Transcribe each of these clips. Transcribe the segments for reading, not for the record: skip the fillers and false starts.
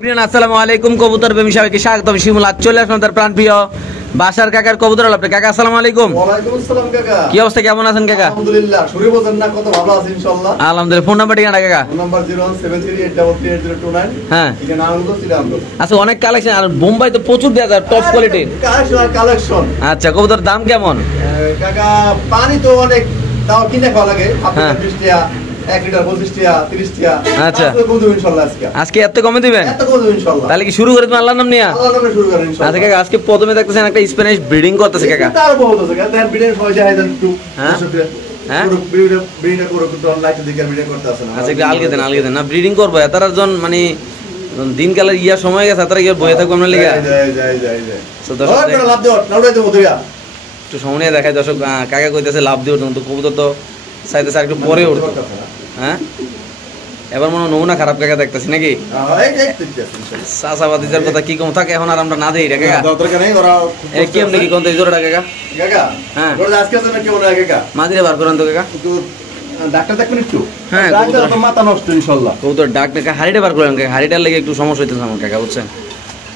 আসসালামু আলাইকুম কবুতর প্রেমী সবাইকে স্বাগতম। শিমুল আজ চলে আসলাম তার প্রাণ প্রিয় বাসার কাকার কবুতর আলাপে। কাকা আসসালামু আলাইকুম। ওয়ালাইকুম আসসালাম কাকা। কি অবস্থা, কেমন আছেন কাকা? আলহামদুলিল্লাহ। শুরু বলেন না, কত ভালো আছি ইনশাআল্লাহ। আলহামদুলিল্লাহ। ফোন নাম্বার ঠিকানা কাকা? Phone number 01738338029। হ্যাঁ, এটা নারায়ণগঞ্জ শ্রীরামপুর। আচ্ছা, অনেক কালেকশন আর বোম্বাই তো প্রচুর দেয়া যায়, টপ কোয়ালিটির কালেকশন। আচ্ছা, কবুতর দাম কেমন কাকা? পানি তো অনেক, তাও কিনে খাওয়া লাগে। হ্যাঁ। 20 টাকা 1 লিটার, 25 টাকা 30 টাকা। আচ্ছা, ইনশাআল্লাহ আজকে এত কমে দিবেন? এত কম ইনশাআল্লাহ। তাহলে কি শুরু করে তুমি আল্লাহর নাম নিয়ে? আল্লাহর নামে শুরু করেন ইনশাআল্লাহ। আচ্ছা কাকা, আজকে প্রথমে দেখতেছেন একটা স্প্যানিশ ব্রিডিং করতেছে কাকা। তার বহুত আছে কাকা, তার ব্রিডিং হয় যায় একটু। হ্যাঁ হ্যাঁ, ব্রিডিং করে একটু লাইট দিকে ব্রিডিং করতে আছে না। আচ্ছা, একটু আলগে দেন না, ব্রিডিং করবো তারা জন মানে দিনকালের ইয়া সময় গেছে, তারা গিয়ে বয়ে থাকবো আমরা লেগে। লাভ দেওয়া নাউড়াই দেবো তুইয়া একটু সময় নিয়ে দেখায় দর্শক। কাকা কইতেছে লাভ দিয়ে উঠতো, কবুতর তো চাইতেছে আর একটু পরে উঠতো। হ্যাঁ, এবার মনে হয় নমুনা খারাপ কাকা দেখতেছি নাকি? চাষাবাদিজার কথা কি কম থাকে এখন, আর আমরা না দেই রে কাকা। কেমন কি কোন জোড়া কাকা? হ্যাঁ, মাদিরে বার করেন তো কাকা। ডাক্তার দেখবেন একটু। হ্যাঁ, মাথা নষ্ট ইনশাআল্লাহ। কবুতর ডাক কাকা, হাড়িটা বার করেন কাকা। হাড়িটার লেগে একটু সমস্যা হইতেছে আমার কাকা, বুঝছেন?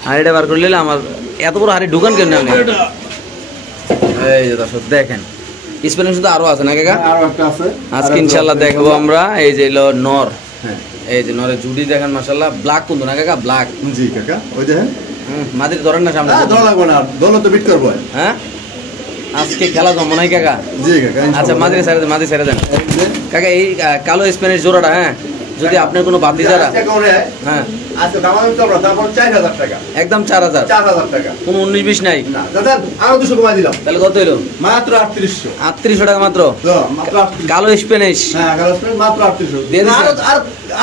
হাড়িটা বার করলে আমার এত বড় হাড়ি ঢুকান কেন আপনি? এই যে দর্শক দেখেন, স্পেলিং শুধু আরো আছে না কাকা? আরো একটা আছে, আজকে ইনশাআল্লাহ দেখাবো আমরা। এই যে হলো নর। হ্যাঁ, এই যে নরের জুডি দেখেন মাশাআল্লাহ। ব্ল্যাক কিন্তু না কাকা, ব্ল্যাক। জি কাকা, ওই দেখেন। মাদির ধরেন না সামনে। হ্যাঁ, ধরা লাগবে না, দোনো তো বিট করব। হ্যাঁ, আজকে খেলা জমো নাই কাকা? জি কাকা। আচ্ছা, মাদির ছেড়ে দেন কাকা। এই কালো স্প্যানিশ জোড়াটা, হ্যাঁ, যদি আপনার কোনো বাতি যারা, হ্যাঁ, আজকে দাম আমি তো তারপর 4000 টাকা, একদম 4000 টাকা। কোনো 19-20 নাই না দাদা, আরো 200 কমাই দিলাম। তাহলে কত হলো? মাত্র 3800 টাকা মাত্র। মাত্র 3800। কালো স্প্যানিশ, হ্যাঁ, কালো স্প্যানিশ মাত্র 3800 দিয়ে দিছেন।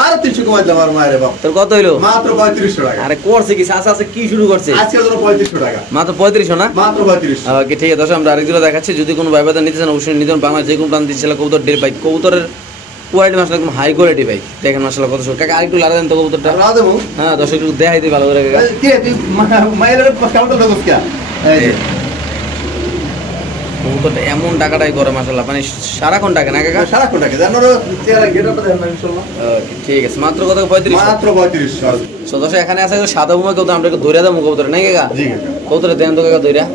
আর 300 কমাই দিলাম। আর মায়ের বাপ, তোর কত হলো? মাত্র 3500 টাকা। আরে করছে কি চাচা, আছে কি শুরু করছে আজকের জন্য 3500 টাকা, মাত্র 3500 না? মাত্র 3500। ওকে, ঠিক আছে দর্শক, আমরা আরেকগুলো দেখাচ্ছি। যদি কোনো ভাই নিতে চান অবশ্যই নিতে পারেন। বাংলা যে কোনো প্রান্ত দিচ্ছিল কবুতর ডেল বাইক, কবুতরের কোয়ালিটি মাসাল্লাহ একদম হাই কোয়ালিটি ভাই। দেখেন মাসাল্লাহ কত সুন্দর। কাকা আরেকটু লাড়া দেন তো কবুতরটা। লাড়া দেবো। হ্যাঁ, দর্শক একটু দেখাই দিই ভালো করে কাকা। কি তুই মায়ের কেমন তো লাগছ কি? এই যে কবুতরটা এমন টাকাটাই করে মাসাল্লাহ, মানে সারাক্ষণ টাকা না কাকা? সারাক্ষণ টাকা। জানোর চেহারা গেটআপটা দেখেন না ইনশাআল্লাহ। ওকে, ঠিক আছে, মাত্র কত? 3500। মাত্র 3500। সো দর্শক, এখানে আছে সাদা বুমা কবুতর, আমরা একটু ধরে দেবো কবুতর নাই কাকা? জি কাকা। কবুতর দেন তো কাকা ধইরা।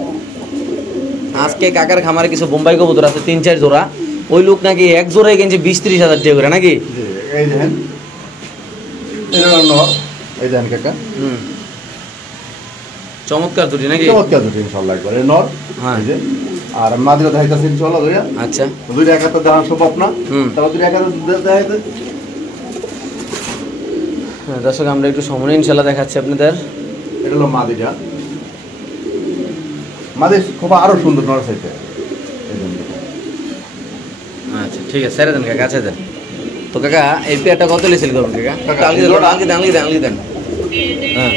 আজকে কাকার খামারে কিছু বোম্বাই কবুতর আছে 3-4 জোড়া। ওই লোক নাকি এক জোড়ায় কিনছে 20-30 হাজার টাকা করে নাকি? জি, এই দেখেন, এটা নর। এই দেখেন কাকা। চমৎকার দুটি নাকি? চমৎকার দুটো ইনশাআল্লাহ একবার। এই নর। হ্যাঁ, এই যে আর মাদিরা দেখাইতাছেন চলো ধরিয়া। আচ্ছা, দুইটা একাতে দেখান সম্ভব না। তারপর দুইটা একাতে দেখাইতে। হ্যাঁ দর্শক, আমরা একটু সময় ইনশাআল্লাহ দেখাচ্ছি আপনাদের। এটা হলো মাদিরা। মাদির খুব আরো সুন্দর নর চাইতে। এই জন্য। আচ্ছা, ঠিক আছে, ছেড়ে দেন কাকা, কাছে দেন তো কাকা। এই পেয়ারটা কত লিসেল করবেন কাকা? আলগি দেন। হ্যাঁ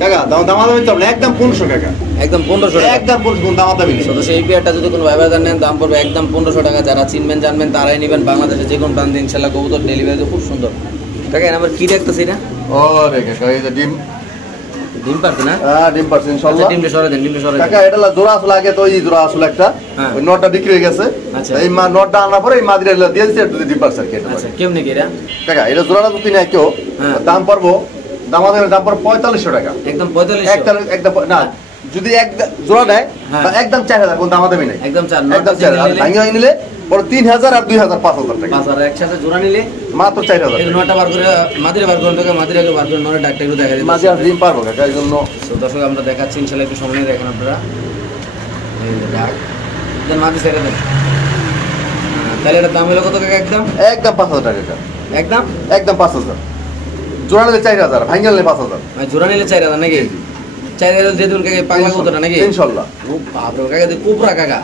কাকা, দামাদামি তো একদম 1500 টাকা। একদম 1500 টাকা। একদম 1500 দামাদামি নেই। সদস্য এই পেয়ারটা যদি কোনো ভাই বাজার নেন, দাম পড়বে একদম 1500 টাকা। যারা চিনবেন জানবেন তারাই নেবেন। বাংলাদেশে যে কোনো প্রান্তে ইনশাআল্লাহ কবুতর ডেলিভারি খুব সুন্দর। কাকা এর নাম্বার কি দেখতেছি না? ওরে কাকা, এই যে ডিম পারছে না? হ্যাঁ, ডিম পারছে ইনশাআল্লাহ। ডিমটা সরে দেন। কাকা এটা জোড়া আসলে আগে তো এই জোড়া আসলে একটা, ওই নটটা বিক্রি হয়ে গেছে। আচ্ছা, এই নটটা আনার পরে এই মাদিরা দিয়ে দিয়েছে একটু ডিম পারছে আর কি। আচ্ছা, কেমনে কি এটা কাকা? এটা জোড়াটা যদি নাই কেউ, দাম পড়বো দামাদামের দাম পড়বে 4500 টাকা। একদম 4500? একদম না, যদি এক জোড়া দেয় একদম 4000, কোন দামাদামি নাই। একদম 4 ভাঙি ভাঙি নিলে পরে 3000 আর 2000 5000 টাকা। 5000 একসাথে জোড়া নিলে মাত্র 4000। এই নটা বার করে মাদিরা বার করেন টাকা, মাদিরাকে বার করে নরে ডাকটা একটু দেখা দিই। মাদিরা ডিম পারবো কাকা, এই জন্য। তো দর্শক আমরা দেখাচ্ছি ইনশাআল্লাহ, একটু সময় নিয়ে দেখেন আপনারা। এই যে ডাক দেন, মাদি ছেড়ে দেন। তাহলে এটার দাম হলো কত কাকা? একদম 5000 টাকা কাকা। একদম 5000। জোড়া নিলে 4000, ভাঙি নিলে 5000। জোড়া নিলে 4000 নাকি? 4000 দিয়ে দেবেন কাকা পাগলা কতটা নাকি? ইনশাআল্লাহ। ও বাপ রে কাকা, কোবরা কাকা।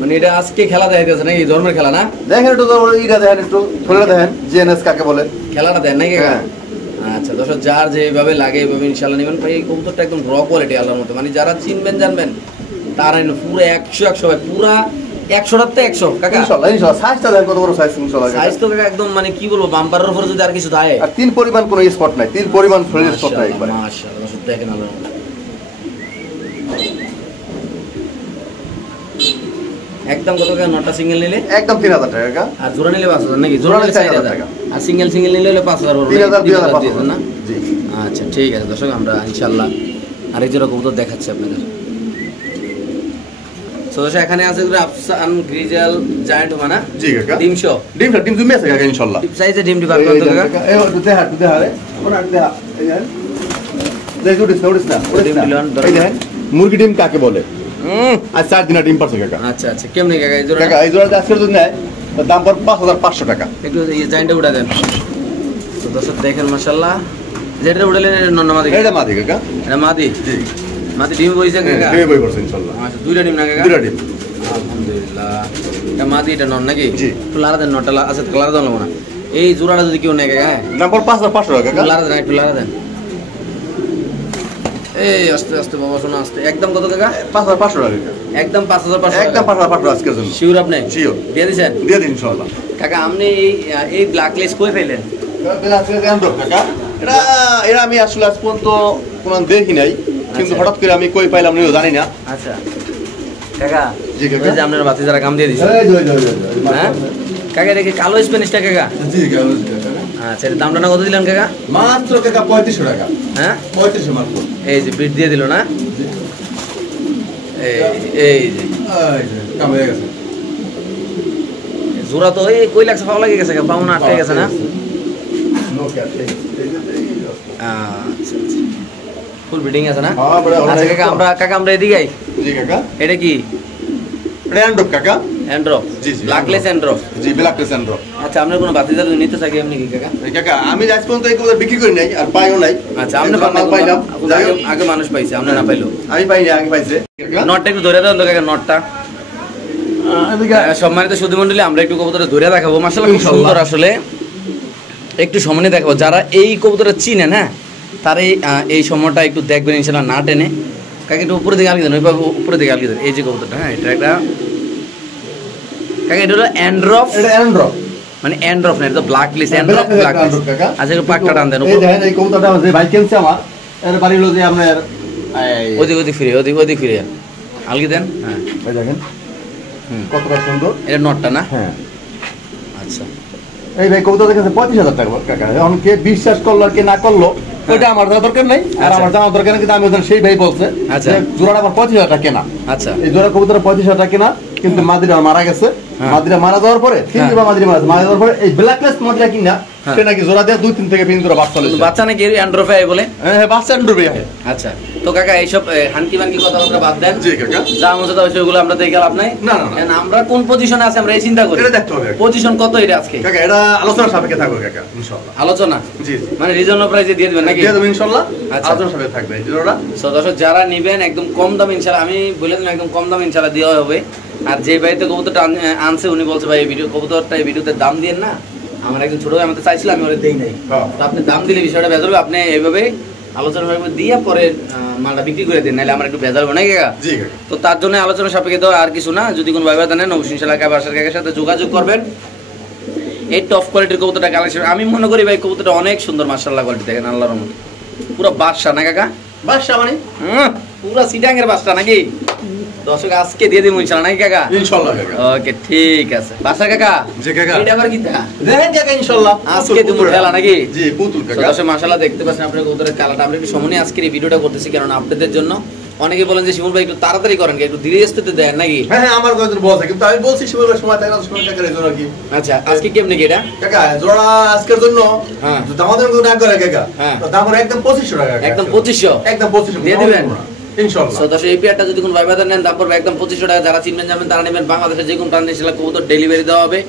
মানে এটা আজকে খেলা দেখাইতেছে নাকি? ধর্মের খেলা না? দেখেন একটু ইটা দেখেন, একটু ধরে দেখেন জিএনএস কাকে বলে, খেলাটা দেন নাকি কাকা? আচ্ছা দর্শক, যার যেভাবে লাগে এইভাবে ইনশাআল্লাহ নেবেন ভাই। এই কবুতরটা একদম র কোয়ালিটি আল্লাহর মতো, মানে যারা চিনবেন জানবেন তারা পুরো 100 ভাই, পুরা 100টাতে 100 কাকা। ইনশাআল্লাহ সাইজটা দেখেন কত বড় সাইজ ইনশাআল্লাহ। সাইজ তো কাকা একদম মানে কি বলবো, বাম্পারের উপরে যদি আর কিছু থাকে। আর তিন পরিমাণ কোনো স্পট নাই, তিন পরিমাণ ফ্রেশ স্পট নাই একবার। মাশাআল্লাহ দর্শক দেখেন আল্লাহর মতো। একদম কত টাকা নটটা সিঙ্গেল নিলে? একদম 3000 টাকা কাকা। আর জোড়া নিলে 5000 নাকি? জোড়া নিলে 4000 টাকা। টাকা। আর সিঙ্গেল নিলে হলে 5000 পড়বে। 3000 3000 2500 না? জি। আচ্ছা ঠিক আছে দর্শক, আমরা ইনশাআল্লাহ আরেক জোড়া কবুতর দেখাচ্ছি আপনাদের। তো দর্শক এখানে আছে আফসান গ্রিজেল জায়ান্ট মানা। জি কাকা। ডিমশো। ডিম তুমি আছে কাকা ইনশাআল্লাহ। টিপ সাইজে ডিম বার করতে কাকা। এই একটু দেখা রে। ওনা দেখা। এই দেখেন। দেখো উড়িস না। এই দেখেন মুরগি ডিম কাকে বলে? আজ 4 দিন ডিম পারছে কাকা। আচ্ছা আচ্ছা, কেমনে কাকা এই জোড়া? কাকা এই জোড়া আজকের জন্য নেয় দাম পড় 5500 টাকা। একটু এই জায়ান্টটা উড়া দেন। তো দর্শক দেখেন মাশাআল্লাহ, যেটা উড়ালেন নন্না মাদি। এটা মাদি কাকা। এটা মাদি। জি। মাদি ডিম বইছে কাকা? ডিম বই করছে ইনশাআল্লাহ। আচ্ছা, দুইটা ডিম না কাকা? দুইটা ডিম। আলহামদুলিল্লাহ। এটা মাদি, এটা নন নাকি? জি। একটু লারা দেন নটটা, আচ্ছা লারা দেন না। এই জোড়াটা যদি কেউ নেয় কাকা, দাম পড় 5500 টাকা কাকা। লারা দেন, একটু লারা দেন। এই আস্তে আস্তে বাবা, শোনো আস্তে। একদম কত কাকা? 5500 টাকা কাকা। একদম 5500। একদম 5500 আজকের জন্য। শিওর আপনি? শিওর। দিয়ে দিছেন? দিয়ে দিন ইনশাআল্লাহ। কাকা আপনি এই ব্ল্যাক লেস কই পাইলেন? এরা আমি আসলে আজ পর্যন্ত কোনো দেখি নাই, কিন্তু আচ্ছা। হঠাৎ করে আমি কই পাইলাম নিও জানি না। আচ্ছা কাকা, জি কাকা। ওই যে আপনার বাতি যারা কাম দিয়ে দিছে, হ্যাঁ কাকা দেখি কালো স্প্যানিশটা কাকা। জি কাকা। আচ্ছা, এর দামটা না কত দিলেন কাকা? মাত্র কাকা 3500 টাকা। হ্যাঁ 3500 মাত্র। এই যে বিট দিয়ে দিল না? এই যে কাম হয়ে গেছে। জোড়া তো এই কই লাগছে, পাও লাগে গেছে, পাও না আটকে গেছে না? আচ্ছা আচ্ছা, ফুল ব্রিডিং আছে না? হ্যাঁ বড়। আচ্ছা কাকা আমরা এদিকে আই। জি কাকা। এটা কি? র্যান্ডপ কাকা। অ্যান্ড্রপ? জি জি। ব্ল্যাকলেস অ্যান্ড্রপ। জি ব্ল্যাক লেস অ্যান্ড্রপ। আচ্ছা, আপনার কোনো বাতিদা নিতে চাই এমনি কি কাকা? কাকা আমি আজ পর্যন্ত এই কবুতর বিক্রি করি নাই আর পাইও নাই। আচ্ছা, আপনি পাইলাম। আগে মানুষ পাইছে, আপনি না পাইলো? আমি পাইনি, আগে পাইছে। নটটা একটু ধরে দেন তো কাকা, নটটা। সম্মানিত সুধী মণ্ডলী, আমরা একটু কবুতরটা ধরে দেখাবো। মাশাআল্লাহ খুব সুন্দর, আসলে একটু সামনে দেখাবো। যারা এই কবুতরটা চিনেন, হ্যাঁ, তারা এই সময়টা একটু দেখবেন ইনশাআল্লাহ, না টেনে। কাকে একটু উপরে দিকে আলগি দেন, ওইভাবে উপরে দিকে আলগি দেন। এই যে কবুতরটা, হ্যাঁ, এটা একটা কাকা, এটা হলো অ্যান্ড্রফ। এটা অ্যান্ড্রপ মানে অ্যান্ড্রফ না, এটা তো ব্ল্যাক লিস্ট। অ্যান্ড্রফ ব্ল্যাক লিস্ট। আচ্ছা, একটু পাকটা টান দেন। এই দেখেন এই কবুতরটা যে ভাই কিনছে আমার, এর বাড়ি হলো যে আপনার ওদিক ফিরে, ওদিক ফিরে আলগি দেন। হ্যাঁ এই দেখেন কতটা সুন্দর। এটা নটটা না? হ্যাঁ। আচ্ছা, এই ভাই কবুতর দেখেছে 35,000 টাকা কাকা। এখন কে বিশ্বাস করলো আর কে না করলো ওইটা আমার জানা দরকার নাই, আর আচ্ছা। আমার জানা দরকার নেই, কিন্তু আমি ওখানে সেই ভাই বলছে আচ্ছা। যে জোড়াটা আমার 35,000 টাকা কেনা। আচ্ছা, এই জোড়া কবুতর 35,000 টাকা কেনা, কিন্তু মাদিরা মারা গেছে। হ্যাঁ। মাদিরা মারা যাওয়ার পরে তিনবার মাদিরা মারা যাওয়ার পরে এই ব্ল্যাকলেস মাদিরা কিনা হ্যাঁ। সে নাকি জোড়া দিয়ে 2-3 থেকে 3 জোড়া বাচ্চা লইছে। বাচ্চা নাকি অ্যান্ড্রফে আয় বলে? হ্যাঁ বাচ্চা ডুবে যায়। আচ্ছা, তো কাকা এইসব হানকি বানকি কথাবার্তা বাদ দেন। জি কাকা। যা মজা দাও সেগুলো আমরা দেখে লাভ নাই। না, না, না। এখন আমরা কোন পজিশনে আছি আমরা এই চিন্তা করি। এটা দেখতে হবে। পজিশন কত এটা আজকে? কাকা এটা আলোচনা সাপেক্ষে থাকবে কাকা ইনশাআল্লাহ। আলোচনা জি জি। মানে রিজনেবল প্রাইসে দিয়ে দিবেন নাকি? দিয়ে দেব ইনশাআল্লাহ। আচ্ছা। আলোচনা সাপেক্ষে থাকবে এই জোড়াটা। সো দর্শক, যারা নিবেন একদম কম দামে ইনশাআল্লাহ, আমি বলে দিলাম একদম কম দামে ইনশাআল্লাহ দেওয়া হবে। আর যে ভাইতে কবুতরটা আনছে উনি বলছে ভাই এই কবুতরটা এই ভিডিওতে দাম দিয়েন না। আমার একজন ছোট ভাই আমাকে চাইছিল, আমি ওরে দেই নাই। হ্যাঁ। তো আপনি দাম দিলে বিষয়টা ভেজাল হবে। আপনি এইভাবে আলোচনা ভাবে দিয়ে পরে মালটা বিক্রি করে দিন, নাহলে আমার একটু ভেজাল হবে না কাকা? জি কাকা। তো তার জন্য আলোচনা সাপেক্ষে তো আর কিছু না। যদি কোনো ভাই নেন অবশ্যই ইনশাআল্লাহ বাসার কাকার সাথে যোগাযোগ করবেন। এই টপ কোয়ালিটির কবুতরটা কালেকশন আমি মনে করি ভাই কবুতরটা অনেক সুন্দর, মাশাআল্লাহ কোয়ালিটি দেখেন আল্লাহর রহমতে। পুরো বাদশা না কাকা? বাদশা মানে পুরো সিটাঙ্গের বাদশা নাকি? দর্শক আজকে দিয়ে দিবো ইনশাআল্লাহ নাকি কাকা? ইনশাআল্লাহ কাকা। ওকে ঠিক আছে। বাদশা কাকা, জি কাকা। এটা আবার কি দেখা? দেখেন কাকা ইনশাআল্লাহ আজকে তুমি খেলা নাকি? জি পুতুল তো কাকা। দর্শক মাশাআল্লাহ দেখতে পাচ্ছেন আপনার কবুতরের খেলাটা। আমরা একটু সময় নিয়ে আজকের এই ভিডিওটা করতেছি, কারণ আপনাদের জন্য। অনেকে বলেন যে শিমুল ভাই একটু তাড়াতাড়ি করেন, একটু ধীরে স্থিতে দেন নাকি? হ্যাঁ হ্যাঁ আমার কয়েকজন বলছে, কিন্তু আমি বলছি সময় সময় থাকে না, সময় কাকার এই জন্য কি আচ্ছা, আজকে কেমনে কি এটা? কাকা জোড়া আজকের জন্য হ্যাঁ। দামাদের মধ্যে না করে কাকা। হ্যাঁ। তো দাম হলো একদম 2500 টাকা কাকা। একদম 2500? একদম 2500 দিয়ে দিবেন? ইনশাআল্লাহ। সো দর্শক এই পেয়ারটা যদি কোনো ভাই বাজার নেন দাম পড়বে একদম 2500 টাকা। যারা চিনবেন যাবেন তারা নেবেন। বাংলাদেশের যে কোনো প্রান্তে সেটা কবুতর ডেলিভারি দেওয়া হবে।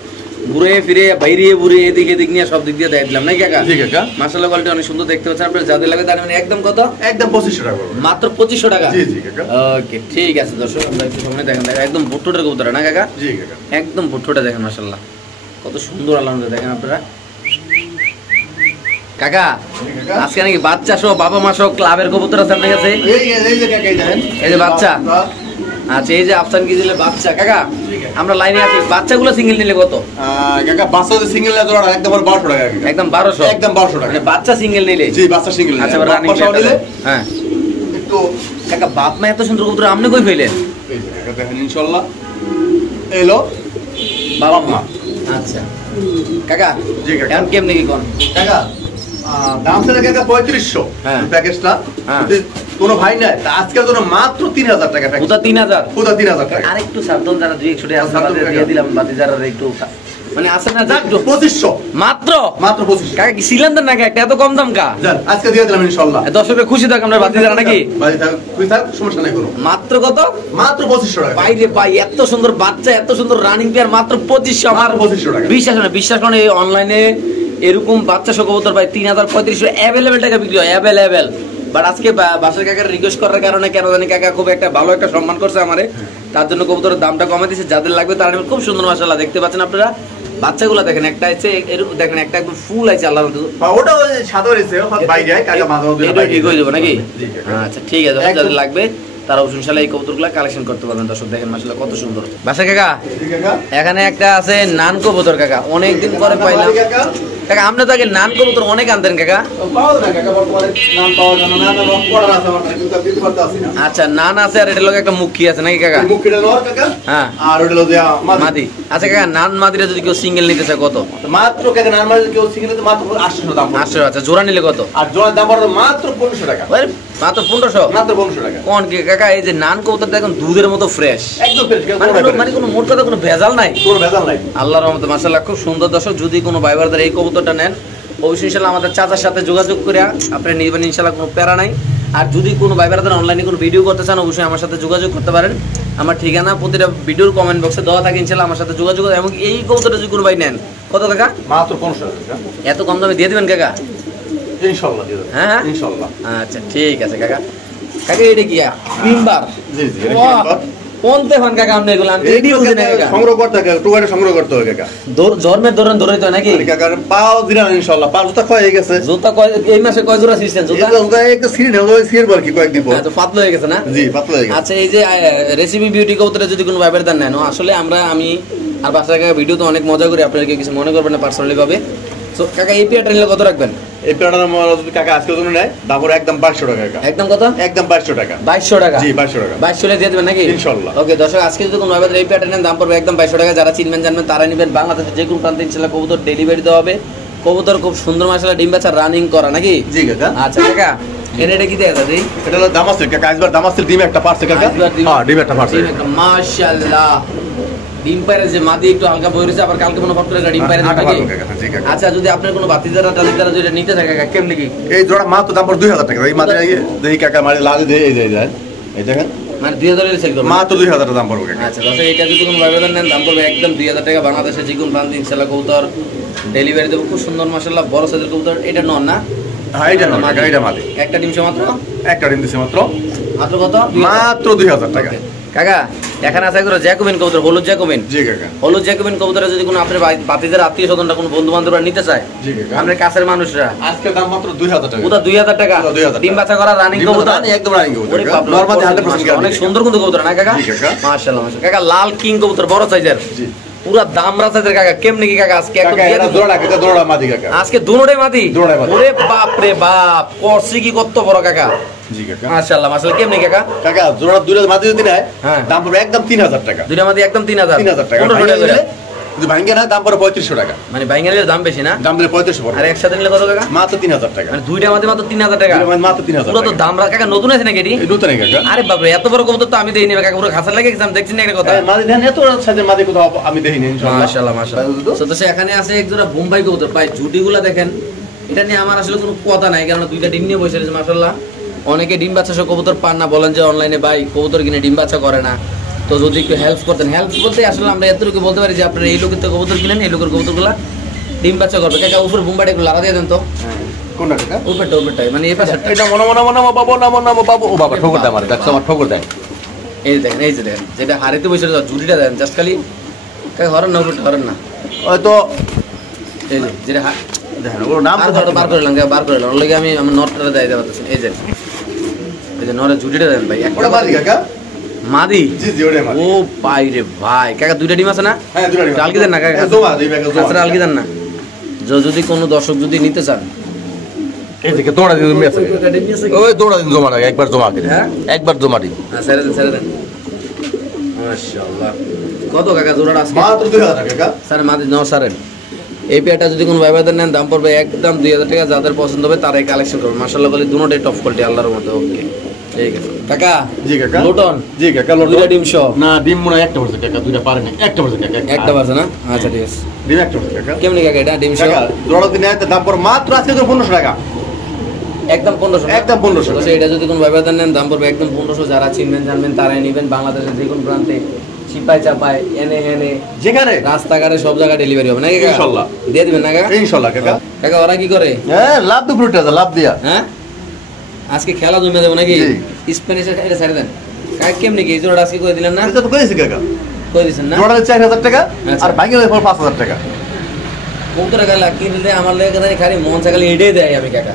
ঘুরে ফিরে বাইরে বুড়ে এদিক এদিক নিয়ে সব দিক দিয়ে দেয় দিলাম নাকি কাকা? জি কাকা। মাশাআল্লাহ কোয়ালিটি অনেক সুন্দর দেখতে পাচ্ছেন আপনারা। যাদের লাগবে তার মানে একদম কত? একদম 2500 টাকা পড়বে। মাত্র 2500 টাকা? জি জি কাকা। ওকে ঠিক আছে দর্শক, আমরা একটু সামনে দেখেন একদম ভুট্টোটার কবুতর না কাকা? জি কাকা। একদম ভুট্টোটা দেখেন মাশাআল্লাহ কত সুন্দর আলহামদুলিল্লাহ। দেখেন আপনারা কাকা, আজকে নাকি বাচ্চা সহ বাবা মা সহ ক্লাবের কবুতর আছে আপনার কাছে? এই যে কাকা এই দেখেন। এই যে বাচ্চা। আচ্ছা, এই যে আফসান কি দিলে বাচ্চা কাকা, আমরা লাইনে আছি। বাচ্চাগুলো সিঙ্গেল নিলে কত কাকা? বাচ্চা যদি সিঙ্গেল না জোড়া একদম 1200 টাকা কাকা। একদম 1200? একদম 1200 টাকা। মানে বাচ্চা সিঙ্গেল নিলে? জি বাচ্চা সিঙ্গেল। আচ্ছা, রানিং নিলে হ্যাঁ একটু কাকা বাপ মা এত সুন্দর কবুতর আপনি কই পেলেন? এই যে কাকা দেখেন ইনশাআল্লাহ। এলো বাবা মা। আচ্ছা কাকা জি কাকা। এখন কেমনে কি কোন কাকা দাম ছিল কাকা 3500 হ্যাঁ। প্যাকেজটা। হ্যাঁ। যদি কোনো ভাই নাই তা আজকের জন্য মাত্র 3000 টাকা প্যাকেজ। পুতা 3000 পুরো 3000 টাকা। আরেকটু সাবধান যারা 2-100 টাকা সাবধান দিয়ে কাকা। দিলাম বাতি যারা একটু মানে আছে না যে যাক, একটু 2500 মাত্র মাত্র 2500 কাকা কি সিলিন্ডার নাকি একটা এত কম দাম কা যান আজকে দিয়ে দিলাম ইনশাআল্লাহ। দর্শকের খুশি থাক আমরা বাতি যারা নাকি ভাই থাক খুশি থাক, সমস্যা নাই কোনো। মাত্র কত মাত্র 2500 টাকা। ভাই রে ভাই এত সুন্দর বাচ্চা এত সুন্দর রানিং পেয়ার মাত্র 2500 আমার মাত্র 2500 টাকা। বিশ্বাস করেন এই অনলাইনে এরকম বাচ্চা কবুতর ভাই 3000-3500 অ্যাভেলেবেল টাকা বিক্রি হয় অ্যাভেলেবেল। বাট আজকে বাসার কাকার রিকোয়েস্ট করার কারণে কেন জানি কাকা খুব একটা ভালো একটা সম্মান করছে আমারে, তার জন্য কবুতরের দামটা কমে দিয়েছে। যাদের লাগবে তারা নেবেন। খুব সুন্দর মাশাআল্লাহ দেখতে পাচ্ছেন আপনারা বাচ্চাগুলো দেখেন, একটা আছে এরকম দেখেন, একটা একদম ফুল আছে আল্লাহর মতো। বা ওটা ওই সাদা রয়েছে বাইরে কাকা মাথা মধ্যে এটা ঠিক হয়ে যাবে নাকি? জি কাকা। আচ্ছা ঠিক আছে, একদম। যাদের লাগবে তারা অবশ্যই ইনশাআল্লাহ এই কবুতরগুলো কালেকশন করতে পারবেন। দর্শক দেখেন মাশাআল্লাহ কত সুন্দর বাসা কাকা। জি কাকা। এখানে একটা আছে নান কবুতর কাকা, অনেকদিন পরে পাইলাম কাকা কাকা। আপনি তো আগে নান কবুতর অনেক আনতেন কাকা। পাওয়া যায় না কাকা, বর্তমানে নাম পাওয়া যায় না। না পড়া আছে আমার কিন্তু আমি দিতে পারতাছি না। আচ্ছা নান আছে আর এটা লোক একটা মুখি আছে নাকি কাকা? এই মুখটা নর কাকা। হ্যাঁ আর ওটা হলো যে মাদি। আচ্ছা কাকা নান মাদিরা যদি কেউ সিঙ্গেল নিতে চায় কত? মাত্র কাকা নরমাল কেউ সিঙ্গেল তো মাত্র 800 দাম পড়বে। 800। আচ্ছা জোড়া নিলে কত? আর জোড়ার দাম পড়বে মাত্র 1500 টাকা। ওই মাত্র 1500। মাত্র 1500 টাকা। কোন কি কাকা এই যে নান কবুতর দেখুন দুধের মতো ফ্রেশ, একদম ফ্রেশ কাকা, মানে কোনো মোট কথা কোনো ভেজাল নাই। কোনো ভেজাল নাই। আল্লাহর রহমতে মাশাআল্লাহ খুব সুন্দর। দর্শক যদি কোনো ভাই বোনেরা এই কবুতরটা নেন অবশ্যই ইনশাআল্লাহ আমাদের চাচার সাথে যোগাযোগ করে আপনি নেবেন ইনশাআল্লাহ, কোনো প্যারা নাই। আর যদি কোনো ভাই বোনেরা অনলাইনে কোনো ভিডিও করতে চান অবশ্যই আমার সাথে যোগাযোগ করতে পারেন। আমার ঠিকানা প্রতিটা ভিডিওর কমেন্ট বক্সে দেওয়া থাকে, ইনশাআল্লাহ আমার সাথে যোগাযোগ করুন। এবং এই কবুতরটা যদি কোনো ভাই নেন কত কাকা? মাত্র 1500 টাকা। এত কম দামে দিয়ে দিবেন কাকা? ইনশাআল্লাহ দিয়ে দেব। হ্যাঁ ইনশাআল্লাহ। আচ্ছা ঠিক আছে কাকা। কাকা এটা কি ক্রিমবার? জি জি এটা কি নাম্বার? কোনতে হন কাকা আপনি এগুলো? আমি এডি বুঝি না কাকা। সংগ্রহ করতে হবে, টুকারে সংগ্রহ করতে হবে কাকা। জন্মের ধরন ধরে তো নাকি? আরে কাকা পাও দিলাম ইনশাআল্লাহ। পাঁচ জুতা হয়ে গেছে। জুতা কয় এই মাসে কয় জোড়া সিস্টেম জুতা? এটা ওটা একটা সিরিজ হবে, ওই সিরিজ বল কি কয়েকদিন পর। হ্যাঁ, তো পাতলা হয়ে গেছে না? জি পাতলা হয়ে গেছে। আচ্ছা এই যে রেসিপি বিউটি কবুতরে যদি কোনো ভাইবের দান নেন আসলে আমি আর বাসার কাকা ভিডিও তো অনেক মজা করি, আপনারা কি কিছু মনে করবেন না পার্সোনালি ভাবে। তো কাকা এই পেয়ারটা নিলে কত রাখবেন? এই পেয়ারটার মাল যদি কাকা আজকে জন্য নেয় দাম পড়ে একদম 2200 টাকা কাকা। একদম কত? একদম 2200 টাকা। 2200 টাকা। জি 2200 টাকা। 2200 দিয়ে দেবেন নাকি? ইনশাআল্লাহ। ওকে দর্শক আজকে যদি কোনো ভাইবের এই পেয়ারটা নেন দাম পড়বে একদম 2200 টাকা। যারা চিনবেন জানবেন তারা নেবেন। বাংলাদেশের যে কোনো প্রান্তে ইনশাআল্লাহ কবুতর ডেলিভারি দেওয়া হবে। কবুতর খুব সুন্দর মাশাআল্লাহ ডিম বাচ্চা রানিং করা নাকি? জি কাকা। আচ্ছা কাকা এটা কি দেখা যায়? এটা হলো দামাসের কাকা, আজবার দামাসের ডিম একটা পারছে কাকা। হ্যাঁ ডিম একটা পারছে। মাশাআল্লাহ ডিম পায়রা যে মাদি একটু হালকা বই রয়েছে, আবার কালকে মনে ফট করে ডিম পায়রা আটা নাকি? পারবো কাকা, জি কাকা। আচ্ছা যদি আপনার কোনো বাতিজারা টালিজারা যদি নিতে থাকে কাকা কেমনে কি? এই জোড়া মাত্র দাম পড়ে 2000 টাকা। এই মাত্র দেখি কাকা মারি লাগে দেই এই যায়। এই দেখেন মানে 2000 এর সেল করবেন? মাত্র 2000 টাকা দাম পড়বে কাকা। আচ্ছা দর্শক এটা যদি কোনো ভাইবাদার নেন দাম পড়বে একদম 2000 টাকা। বাংলাদেশের যে কোনো প্রান্তে ইনশাআল্লাহ কবুতর ডেলিভারি দেবো। খুব সুন্দর মাশাআল্লাহ বড় সাইজের কবুতর। এটা নন না? হ্যাঁ এটা না কাকা, এটা মাদি। একটা ডিম মাত্র? একটা ডিম দিছে মাত্র। মাত্র কত? মাত্র 2000 টাকা। কাকা এখানে আছে একজন জ্যাকোবিন কবুতর, হলুদ জ্যাকোবিন। জি কাকা। হলুদ জ্যাকোবিন কবুতরে যদি কোনো আপনার বাতিজার আত্মীয় স্বজনরা কোনো বন্ধু বান্ধবরা নিতে চায় জি কাকা। আপনার কাছের মানুষরা আজকে দাম মাত্র 2000 টাকা। ওটা 2000 টাকা। 2000 টাকা। ডিম বাচ্চা করা রানিং ডিম কবুতর। বাচ্চা একদম রানিং কবুতর ওরে কাকা। বাপ রে, নরমালি 100% গ্যারান্টি। অনেক সুন্দর কিন্তু কবুতর না কাকা? জি কাকা। মাশাআল্লাহ মাশাআল্লাহ। কাকা লাল কিং কবুতর বড় সাইজের। জি। পুরা দামরা সাইজের কাকা। কেমনে কি কাকা আজকে একদম কাকা দিয়ে এটা দিবো? জোড়া কাকা, জোড়া মাদি কাকা। আজকে দুনোটাই মাদি? দুনোটাই মাদি। ওরে বাপ রে বাপ, করছি কি কত বড় কাকা। জি কাকা। মাশাআল্লাহ মাশাআল্লাহ। কেমনে কাকা? কাকা জোড়া দুইটা মাদি যদি নেয় হ্যাঁ। দাম পড়বে একদম 3000 টাকা। দুইটা মাদি একদম 3000। 3000 টাকা। 1500 টাকা করে। যদি ভাঙ্গে না দাম পড়ে 3500 টাকা। মানে বাইঙ্গালের দাম বেশি না? দাম দিলে 3500 আর পড়বে। একসাথে নিলে কত টাকা? মাত্র 3000 টাকা। মানে দুইটা মাদি মাত্র 3000 টাকা। দুইটা মাদি মাত্র 3000 পুরো তো টাকা। দাম কাকা নতুন আছে নাকি এটি? এই নতুন কাকা। আরে বাপরে এত বড় কবুতর তো আমি দেইনি কাকা, পুরো খাসার লাগে গেছিলাম দেখছি না একটা কথা। মাদি দেন এত সাইজের মাদি কোথাও আমি দেখিনি ইনশাআল্লাহ। মাশাআল্লাহ মাশাআল্লাহ। তো দর্শক এখানে আছে এক জোড়া বোম্বাই কবুতর, ভাই জুটিগুলা দেখেন। এটা নিয়ে আমার আসলে কোনো কথা নাই, কারণ দুইটা ডিম নিয়ে বসে রয়েছে মাশাআল্লাহ। অনেকে ডিম বাচ্চা সহ কবুতর পান না, বলেন যে অনলাইনে ভাই কবুতর কিনে ডিম বাচ্চা করে না। তো যদি একটু হেল্প করতেন, হেল্প বলতে আসলে আমরা এতটুকু বলতে পারি যে আপনারা এই লোকের তো কবুতর কিনেন, এই লোকের কবুতরগুলা ডিম বাচ্চা করবে। কাকা উপর বোম্বাইটা একটু লাগা দিয়ে দেন তো। কোনটা কাকা? উপরটাই মানে এই পাশে। এটা মনে বাবু নামো বাবু। ও বাবা ঠোকর দেয় আমারে, দেখছো আমার ঠোকর দেয়। এই যে দেখেন যেটা হারিতে বসে রয়েছে জুটিটা দেন জাস্ট খালি। কাকা হরেন না, উপরটা হরেন না। ওই তো এই যে যেটা দেখেন ওর নাম তো বার করে এলাম ওর লাগে আমি আমার নটটা দেয় দেওয়া পাচ্ছি। এই যে নরের জুটিটা দেন ভাই। ওটা মাদি কাকা। মাদি? জি জি ওটা মাদি। ও ভাই রে ভাই। কাকা দুইটা ডিম আছে না? হ্যাঁ দুটো ডিম। আলগি দেন না কাকা। জমা দিই কাকা জমা। আচ্ছা আলগি দেন না। যদি কোনো দর্শক যদি নিতে চান এই দিকে দৌড়া দিন তুমি আছে। ওই দৌড়া দিন জমা লাগে একবার জমা করে। হ্যাঁ? একবার জমা দিন। ছেড়ে দেন মাশাআল্লাহ। কত কাকা জোড়াটা আজকে? মাত্র 2000 টাকা কাকা। স্যার মাদি ন সারেন এই পেয়ারটা যদি কোনো ভাইবাদের নেন দাম পড়বে একদম 2000 টাকা। যাদের পছন্দ হবে তারাই কালেকশন করবে। মাশাআল্লাহ বলি দুটোটাই টপ কোয়ালিটি আল্লাহর মতো। ওকে ঠিক আছে কাকা। জি কাকা। লুটন জি কাকা, দুইটা ডিম সহ। না ডিম মনে হয় একটা পড়ছে কাকা, দুইটা পারে না, একটা পড়ছে কাকা, একটা পারছে না? আচ্ছা ঠিক আছে। ডিম একটা পড়ছে কাকা। কেমনি কাকা এটা ডিম সহ? কাকা জোড়া দিনে একটা দাম পড়ে মাত্র আজকে তো 1500 টাকা, একদম 1500। একদম 1500 তো এটা যদি কোনো ভাইবাদের নেন দাম পড়বে একদম 1500। যারা চিনবেন জানবেন তারাই নেবেন। বাংলাদেশের যে কোনো প্রান্তে চিপাই চাপায় এনে এনে যেখানে রাস্তাঘাটে সব জায়গায় ডেলিভারি হবে নাকি কাকা? ইনশাআল্লাহ। দিয়ে দিবেন না কাকা? ইনশাআল্লাহ কাকা। কাকা ওরা কি করে? হ্যাঁ লাভ দু ফ্রুট আছে, লাভ দিয়া। হ্যাঁ আজকে খেলা জমে দেবো নাকি? জি। স্প্যানিশের এটা ছেড়ে দেন কাকা। কেমনি কি এই জোড়াটা আজকে করে দিলেন না? এটা তো কইছি কাকা, করে দিচ্ছেন না? জোড়া 4000 টাকা আচ্ছা। আর ভাঙে হয়ে 5000 টাকা। কৌতরা গালা কিনলে আমার লেগে দেয় খালি মন চাকালে এটাই দেয় আমি কাকা।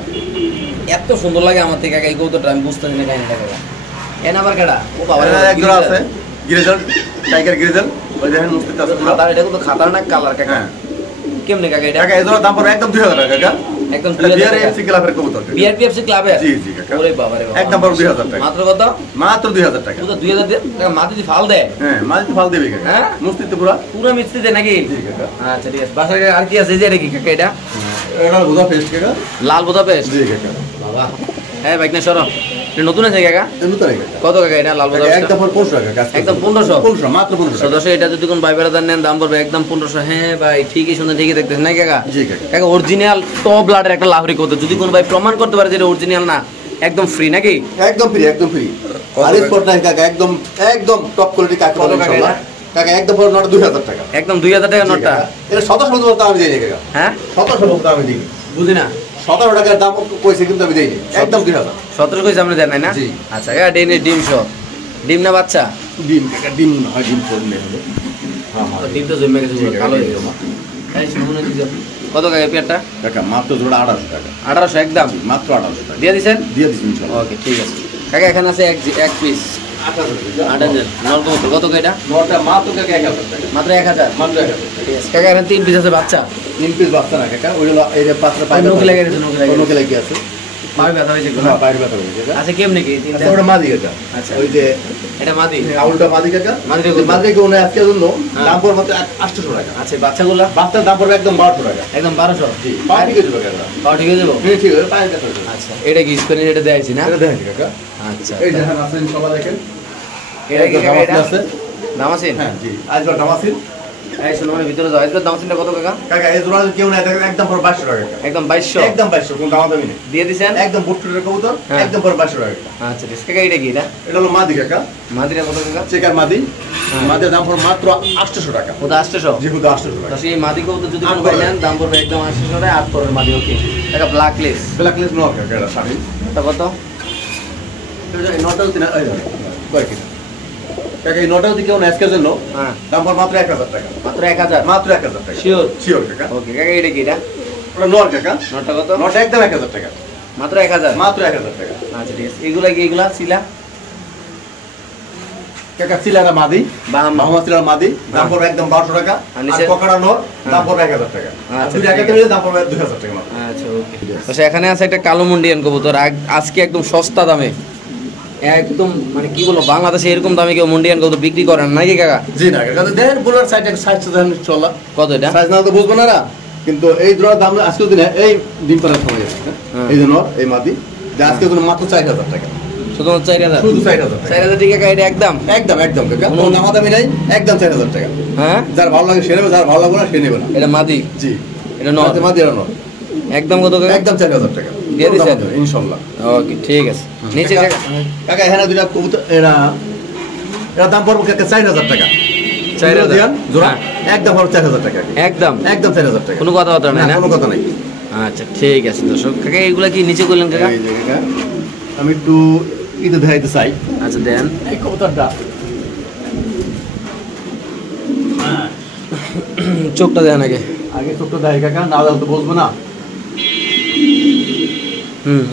এত সুন্দর লাগে আমার থেকে কাকা এই কৌতরটা, আমি বুঝতেছি না কাহিনীটা কাকা। এন আবার কাটা ও বাবা এক জোড়া আছে গিরিজল, টাইগার গিরিজল, ওই দেখেন মুস্তিত আছে খাতার, এটা কিন্তু খাতারনাক কালার কাকা। হ্যাঁ কেমনি কাকা এটা? কাকা এই জোড়া দাম পড়বে একদম 2000 টাকা কাকা। একদম এটা বিআরএফসি ক্লাবের কবুতর কাকা। বিআরপিএফসি ক্লাবে? জি জি কাকা। ওরে বাবা রে বাবা। একদম পড়বে 2000 টাকা। মাত্র কত? মাত্র 2000 টাকা। পুরো 2000 দিয়ে কাকা মাটি দিয়ে ফাল দেয়? হ্যাঁ মাঝে তো ফাল দেবে কাকা। হ্যাঁ? মুস্তিত পুরা। পুরো মিস্ত্রি দেয় নাকি? জি কাকা। আচ্ছা ঠিক আছে। বাসায় আর কি আছে? এই যে এটা কি কাকা এটা? এটা বুদা পেস্ট কাকা। লাল বোদা পেস্ট? জি কাকা। বাবা হ্যাঁ বাইক না সরো। এটা নতুন আছে কাকা? এমন তো কাকা। কত কাকা এটা লাল বোদা কাকা পেস্ট? একদম পড়বে 1500 টাকা কাকা। একদম 1500? 1500 মাত্র 1500 টাকা। সদস্য এটা যদি কোন ভাই বেড়াদার নেন দাম পড়বে একদম 1500। হ্যাঁ ভাই ঠিকই শুনতে ঠিকই দেখতেছেন না কাকা? জি কাকা। কাকা অরিজিনাল টপ ব্লাডের একটা লাহরি কত, যদি কোন ভাই প্রমাণ করতে পারে যে এটা অরিজিনাল না একদম ফ্রি নাকি? একদম ফ্রি, একদম ফ্রি। কত আর টাকা? স্পট নাই কাকা, একদম একদম টপ কোয়ালিটি কাকা। কত টাকা ইনশাআল্লাহ। এটা? কাকা একদম পড়বে 2000 টাকা। একদম 2000 টাকা জি নোটটা? কাকা। এটা 1700 টাকা আমি দেই না কাকা। হ্যাঁ 1700 টাকা আমি দেই না। বুঝি না। 17 টাকার দাম কইছে কিন্তু আমি দেই না। একদম 2000। 17 কইছে আপনি দেন নাই না? জি। আচ্ছা কাকা ডিম সহ। ডিম না বাচ্চা? ডিম কাকা, ডিম না হয়, ডিম করলে হবে। হ্যাঁ তো ডিম তো জমে গেছে জি পুরো কাকা, কালো হয়ে ডিম গেছে। জমা। এই শুনুন দিছো কত কাকা পেয়ারটা? কাকা মাত্র জোড়া 1800 টাকা। 1800 একদম মাত্র 1800 টাকা। দিয়ে দিছেন? দিয়ে দিছি ইনশাআল্লাহ। ওকে ঠিক আছে কাকা। এখানে আছে এক পিস 8000 নলকমতো। কত কাকা এটা? নটা মাত্র কাকা 1000 টাকা। মাত্র 1000? মাত্র 1000 টাকা। ঠিক আছে কাকা। এখানে 3 পিস আছে বাচ্চা? 3 পিস বাচ্চা না কাকা, ওই হলো এই যে পাঁচটা পাইপ নখে লেগে গেছে, নখে লেগে গেছে। নখে লেগে আছে। পায়ে ব্যথা হয়েছে এগুলো? হ্যাঁ বাইরে ব্যথা হয়েছে কাকা। আচ্ছা কেমনে কি তিনটা? আচ্ছা ওটা মাদি কাকা। আচ্ছা। ওই যে এটা মাদি? কাউলটা মাদি কাকা। মাদিটা কত? মাদি কেউ না আজকের জন্য হ্যাঁ। দাম পড়বে মাত্র 800 টাকা। আচ্ছা বাচ্চাগুলা? বাচ্চার দাম পড়বে একদম 1200 টাকা। একদম 1200? জি পা ঠিক আছে কাকা। পাও ঠিক হয়ে যাবো? হ্যাঁ ঠিক আছে, পায়ের কাছে আছে। আচ্ছা এটা কি স্পেনের এটা দেয়াইছি না? এটা দেখেন কাকা। আচ্ছা এই দেখেন আছেন সবাই দেখেন। এটা কি কাকা এটা? আছে। দাম আছে? হ্যাঁ জি আজবার দাম আছে। এই শোনো মানে ভিতরে যাও। এটার দাম চিন্তা কত কাকা? কাকা এই জোড়া কেউ না দেখেন একদম পড়বে 2200 টাকা কাকা। একদম 2200? একদম 2200, কোন দাম দামি নেই। দিয়ে দিছেন? একদম বুট্টুরের কবুতর, হ্যাঁ। একদম পড়বে 2200 টাকা কাকা। আচ্ছা ঠিক আছে কাকা। এটা কি এটা? এটা হলো মাদি কাকা। মাদিরা কত কাকা? চেকার মাদি। হ্যাঁ। মাদের দাম পড়বে মাত্র 800 টাকা। ওটা 800? যেহেতু 800 তো টাকা। সেই মাদি কবুতর যদি আট কোনো ভাই পড়বে। নেন দাম পড়বে একদম 800 টাকা। 8 পড়বে মাদি। ওকে কাকা। ব্ল্যাক লেস ব্ল্যাকলেস নর কাকা, এটা শাড়ি। এটা কত? এই নটাও তিন এই ধরো, কয় কি কাকা এই নটাও দিকে কোন আজকের জন্য হ্যাঁ দাম পড়বে মাত্র 1000 টাকা। মাত্র 1000? মাত্র 1000 টাকা। শিওর? শিওর কাকা। ওকে কাকা। এটা কি এটা? ওটা নর কাকা। নটটা কত? নটা একদম 1000 টাকা। মাত্র 1000? মাত্র 1000 টাকা। আচ্ছা ঠিক আছে। এগুলা কি এগুলা সিলা? কাকা সিলারা মাদি, বাহামা? বাহামা সিলার মাদি দাম পড়বে একদম 1200 টাকা। আর আর নিচে? ককড়া নর দাম হ্যাঁ। পড়বে 1000 টাকা। আর আচ্ছা, দুই ঠিক টাকা আছে। মিলে দাম পড়বে 2000 টাকা মাত্র। আচ্ছা ওকে। তো এখানে আছে একটা কালো মুন্ডিয়ান কবুতর। আজকে একদম সস্তা দামে, একদম মানে কি বলবো, বাংলাদেশে এরকম দামে কেউ মুন্ডিয়ান কবুতর বিক্রি করেন নাকি কাকা? জি না কাকা, দেখেন বোলার সাইড সাইজ দেন চলা। কত এটা? সাইজ না তো বুঝবো না না, কিন্তু এই জোড়ার দাম আজকের দিনে এই ডিম পাড়ার সময় আছে হ্যাঁ। এই জন্য এই মাদি যে আজকের জন্য মাত্র 4000 টাকা। শুধুমাত্র 4000? শুধু 4000 টাকা। 4000 ঠিক কাকা। এটা একদম একদম একদম কাকা, কোনো দামাদামি নাই, একদম 4000 টাকা। হ্যাঁ? যার ভালো লাগে সে নেবে, যার ভালো লাগবে না সে নেবে না। এটা মাদি? জি এটা নর? মাদি এটা নর। একদম কত কাকা? একদম 4000 টাকা দিয়ে দিছেন? ইনশাআল্লাহ। ওকে ঠিক আছে। নিচে কাকা? কাকা এখানে দুইটা কবুতর, এরা দাম পড়বে কাকা 4000 টাকা। 4000? দিয়ান জোড়া হ্যাঁ। একদম পড়বে 4000 টাকা। একদম? একদম 4000 টাকা। কোনো কথাবার্তা নাই না? কোনো কথা নাই। আচ্ছা ঠিক আছে দর্শক। কাকা এগুলা কি নিচে করলেন কাকা? এই যে কাকা, আমি একটু ইতে দেখাইতে চাই আচ্ছা দেন। এই কবুতরটা। চোখটা দেন আগে। আগে ছোট্ট দেখাই কাকা, না হলে তো বলবো না।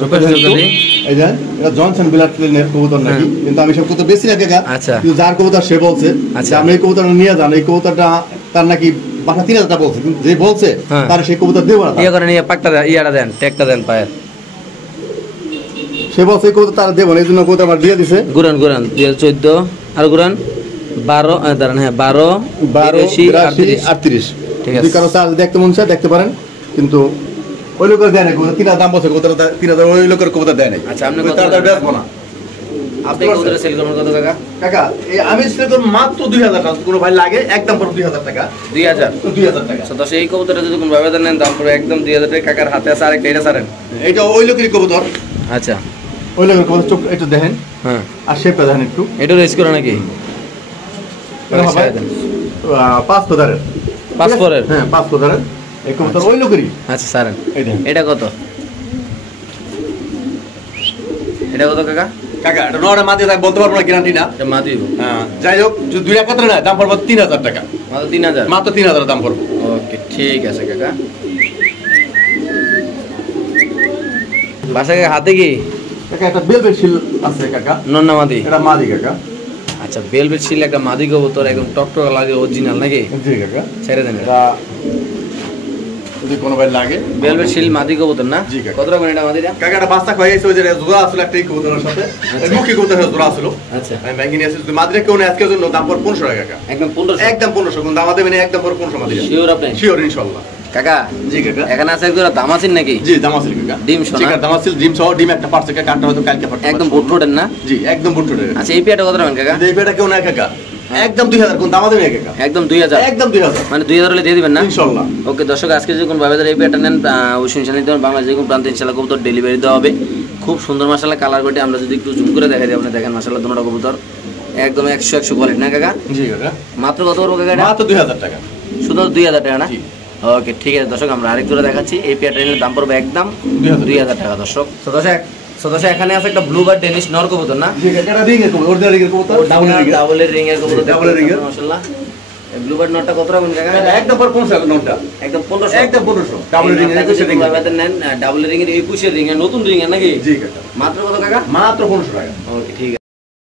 রূপের চোখটা দিই। এই যে এটা জনসন বিলার ক্লিনের কবুতর নাকি, হ্যাঁ। কিন্তু আমি সব কবুতর বেশি না কাকা। আচ্ছা। কিন্তু যার কবুতর সে বলছে আচ্ছা। যে আপনি এই কবুতরটা নিয়ে যান, এই কবুতরটা তার নাকি বাসা 3000 টাকা বলছে, কিন্তু যে বলছে হ্যাঁ। তার সেই কবুতর দেবো না। ইয়ে করেন, ইয়ে পাকটা দেন, ইয়াটা দেন, ট্যাগটা দেন পায়ের। সে বলছে এই কবুতর তার দেবো না, এই জন্য কবুতর আমার দিয়ে দিছে। ঘুরান ঘুরান। 2014 আর ঘুরান 12 দাঁড়ান, হ্যাঁ 12 12 82 82 38 ঠিক আছে। যদি কারো চার্জ দেখতে মন চায় দেখতে পারেন, কিন্তু ওই লোকের দেয় নাই, 3000 দাম বলছে, 3000 ওই লোকের কবুতর দেয় নাই। আচ্ছা, আপনি ওই কত তাড়াতাড়ি বেচবো না। আপনি কবুতর সেল করবেন কত টাকা? কাকা এই আমি সেল করব মাত্র 2000 টাকা, কোনো ভাই লাগে একদম পুরো 2000 টাকা। 2000 2000 টাকা। তো দশ এই কবুতরটা যদি কোন ভাবে নেন দাম পড়বে একদম 2000 টাকা। কাকার হাতে আছে আরেকটা, এটা ছাড়েন। এটা ওই লোকেরই কবুতর, আচ্ছা ওই লোকের কবুতর। চোখ একটু দেখেন হ্যাঁ, আর শেপটা দেখেন একটু। এটা রেস করে নাকি? এটা হবে 5 ফেদারের। 5 ফরের? হ্যাঁ 5 ফেদারের এই কবুতর ওই লোকেরই। আচ্ছা ছাড়েন। এই দেখেন এটা কত? এটা কত কাকা? কাকা এটা নড়ে মাঝে তাই বলতে পারবো না, গ্যারান্টি না। এটা মা দিব। হ্যাঁ যাই হোক, যদি 2 একত্রে না দাম পড়বে 3000 টাকা। মাত্র 3000? মাত্র 3000 দাম পড়বে। ওকে ঠিক আছে কাকা। বাসায় হাতে কি কাকা একটা বেলভেট শিল আছে কাকা, নন্না মাদি? এটা মাদি কাকা। আচ্ছা বেলভেট শিল একটা মাদি কবুতর, একদম টকটক লাগে, অরিজিনাল নাকি? জি কাকা, ছেড়ে দেন। এটা যদি কোনো ভাই লাগে। বেলভেট শিল মাদি কবুতর না? জি কাকা। কত টাকা এটা মাদিটা? কাকা একটা বাচ্চা খাইয়েছে, ওই যে জোড়া আসলে একটা কবুতরের সাথে মুখী কবুতরের জোড়া ছিল। আচ্ছা আমি ব্যাংকে নিয়ে আসছি, মাদিরা কেউ নেই আজকের জন্য, দাম পড়বে 1500 টাকা কাকা। একদম 1500? একদম 1500, কোন দাম দেবেন একদম পড়বে 1500 মাদিরা। শিওর আপনি? শিওর ইনশাআল্লাহ। কাকা জি কাকা। এখানে আছে একদম দামাসিন নাকি? জি দামাসিল কাকা। ডিম সোনা? জি কাকা দামাসিল ডিম সহ, ডিম একটা পারছে কাকা, কাটটা হয়তো কালকে পারছে। একদম বুট রোডের না? জি একদম বুট রোডের। আচ্ছা এই পেয়ারটা কত টাকা কাকা? এই পেয়ারটা কেউ নাই কাকা, একদম 2000, কোন দাম দেবেন কাকা? একদম 2000? একদম 2000 মানে 2000 হলে দিয়ে দিবেন না? ইনশাআল্লাহ। ওকে দর্শক, আজকে যদি কোন বাবাদের এই পেয়ারটা নেন অবশ্যই ইনশাআল্লাহ নিতে পারেন। বাংলাদেশ যে কোনো প্রান্তে ইনশাআল্লাহ কবুতর ডেলিভারি দেওয়া হবে। খুব সুন্দর মাশাআল্লাহ কালার কোয়ালিটি, আমরা যদি একটু জুম করে দেখাই দিই আপনি দেখেন মাশাআল্লাহ দুটো কবুতর একদম 100 কোয়ালিটি না কাকা? জি কাকা। মাত্র কত করবো কাকা এটা? মাত্র 2000 টাকা। শুধু 2000 টাকা না? জি। ওকে ঠিক আছে দর্শক, আমরা আরেক করে দেখাচ্ছি। এই পেয়ারটা নিলে দাম পড়বে একদম 2000 2000 টাকা দর্শক। তো দর্শক এখানে আছে একটা ব্লু বার্ড ডেনিশ নর কবুতর না? জি কাকা, এটা রিং এর কবুতর, অরিজিনাল রিং এর কবুতর, ডাবলের রিং এর কবুতর। ডাবলের ring এর। মাশাআল্লাহ এই ব্লু বার্ড নরটা কত রাখবেন কাকা? একদম পর 1500 টাকা নোটটা। একদম 1500? একদম 1500 ডাবল রিং এর 21 রিং এর। নেন ডাবল রিং এর 21 রিং এর নতুন রিং এর নাকি? জি কাকা। মাত্র কত কাকা? মাত্র 1500 টাকা। ওকে ঠিক আছে।